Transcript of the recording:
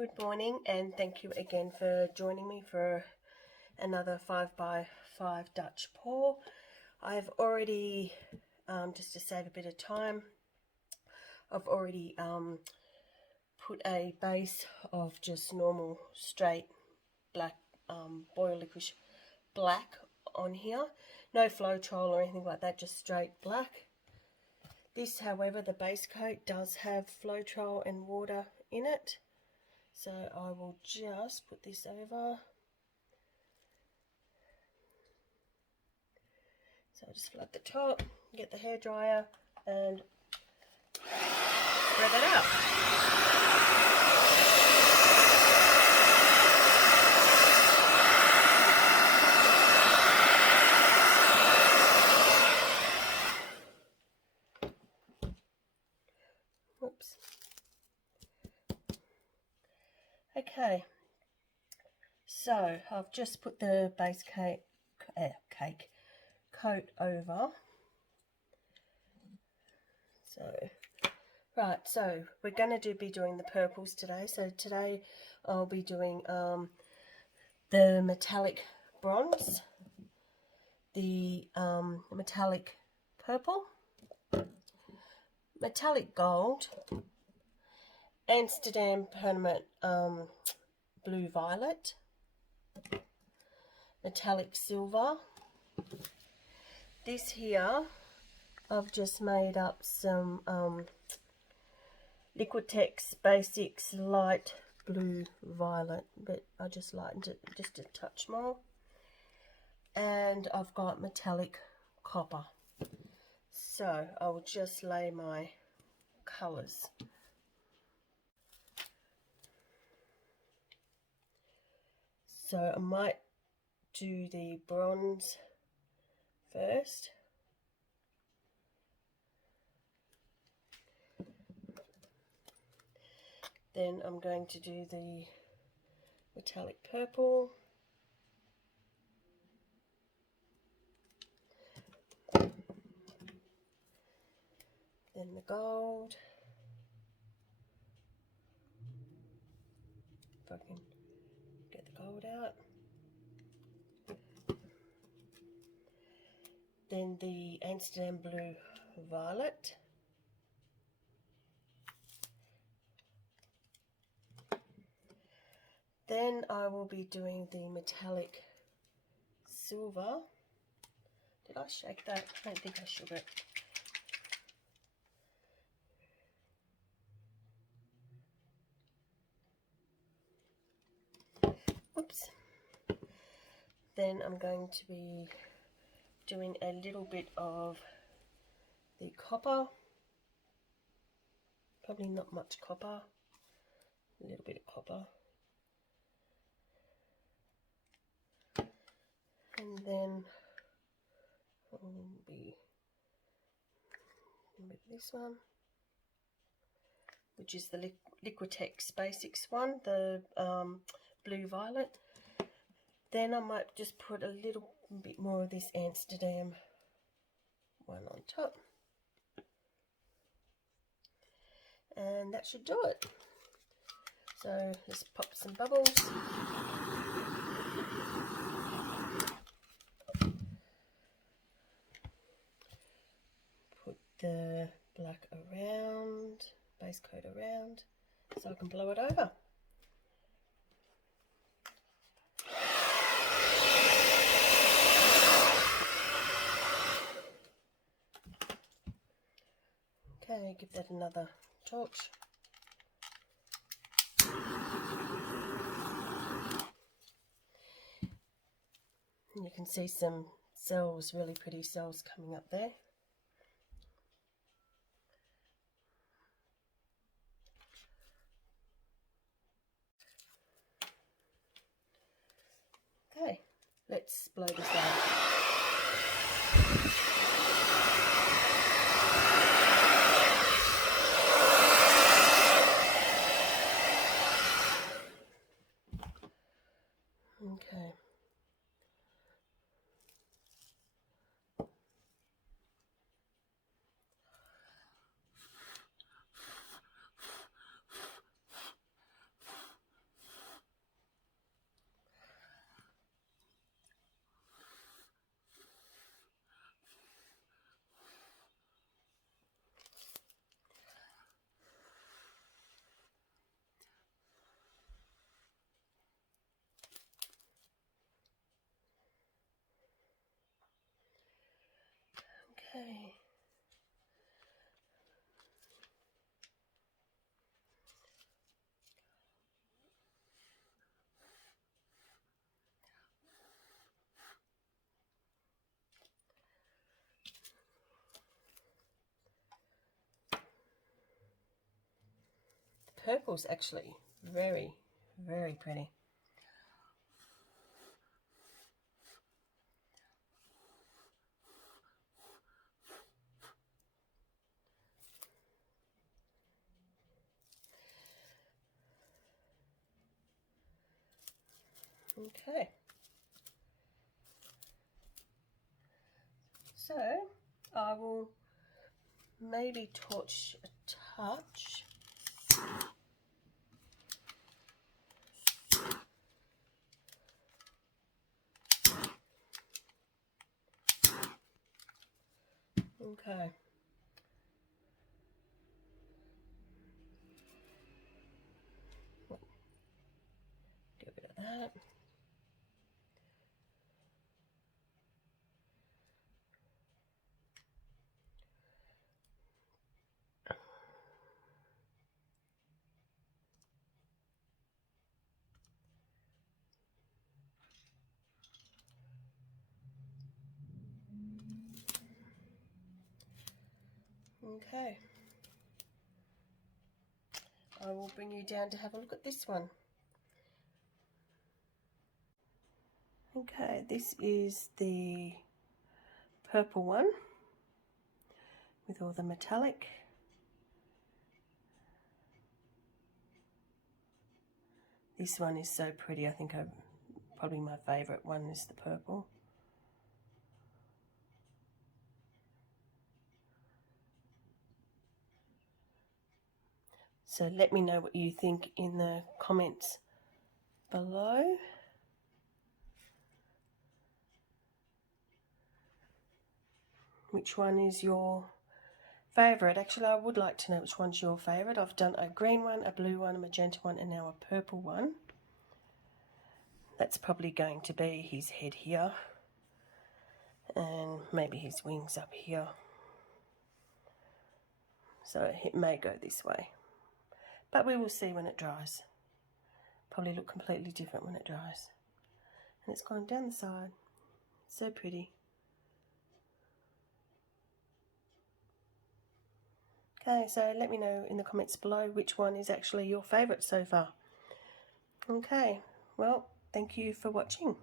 Good morning, and thank you again for joining me for another 5x5 Dutchpour. I've already, just to save a bit of time, I've already put a base of just normal straight black boil licorice black on here. No Floetrol or anything like that, just straight black. This, however, the base coat does have Floetrol and water in it. So I will just put this over. So I'll just flood the top, get the hairdryer and spread it out. Whoops. Okay, so I've just put the base coat over. So we're going to be doing the purples today. So today I'll be doing the metallic bronze, the metallic purple, metallic gold, Amsterdam permanent blue violet, metallic silver. This here, I've just made up some Liquitex Basics light blue violet, but I just lightened it just a touch more. And I've got metallic copper. So I will just lay my colours. So I might do the bronze first. Then I'm going to do the metallic purple. Then the gold. If I can get the gold out. Then the Amsterdam blue violet. Then I will be doing the metallic silver. Did I shake that? I don't think I shook it. Oops. Then I'm going to be doing a little bit of the copper. Probably not much copper. A little bit of copper. And then I'll be with this one, which is the Liquitex Basics one, the blue violet. Then I might just put a little bit more of this Amsterdam one on top. And that should do it. So let's pop some bubbles. Put the black around, base coat around, so I can blow it over. Okay, give that another torch. And you can see some cells, really pretty cells coming up there. Okay, let's blow this out. Okay. Okay. The purple's actually very, very pretty. Okay. So I will maybe torch a touch. Okay. Get rid of that. Okay. I will bring you down to have a look at this one. Okay, this is the purple one with all the metallic. This one is so pretty. I think probably my favourite one is the purple. So let me know what you think in the comments below. Which one is your favourite? Actually, I would like to know which one's your favourite. I've done a green one, a blue one, a magenta one, and now a purple one. That's probably going to be his head here, and maybe his wings up here. So it may go this way, but we will see when it dries. Probably look completely different when it dries. And it's gone down the side. So pretty. Okay, so let me know in the comments below which one is actually your favourite so far. Okay, well, thank you for watching.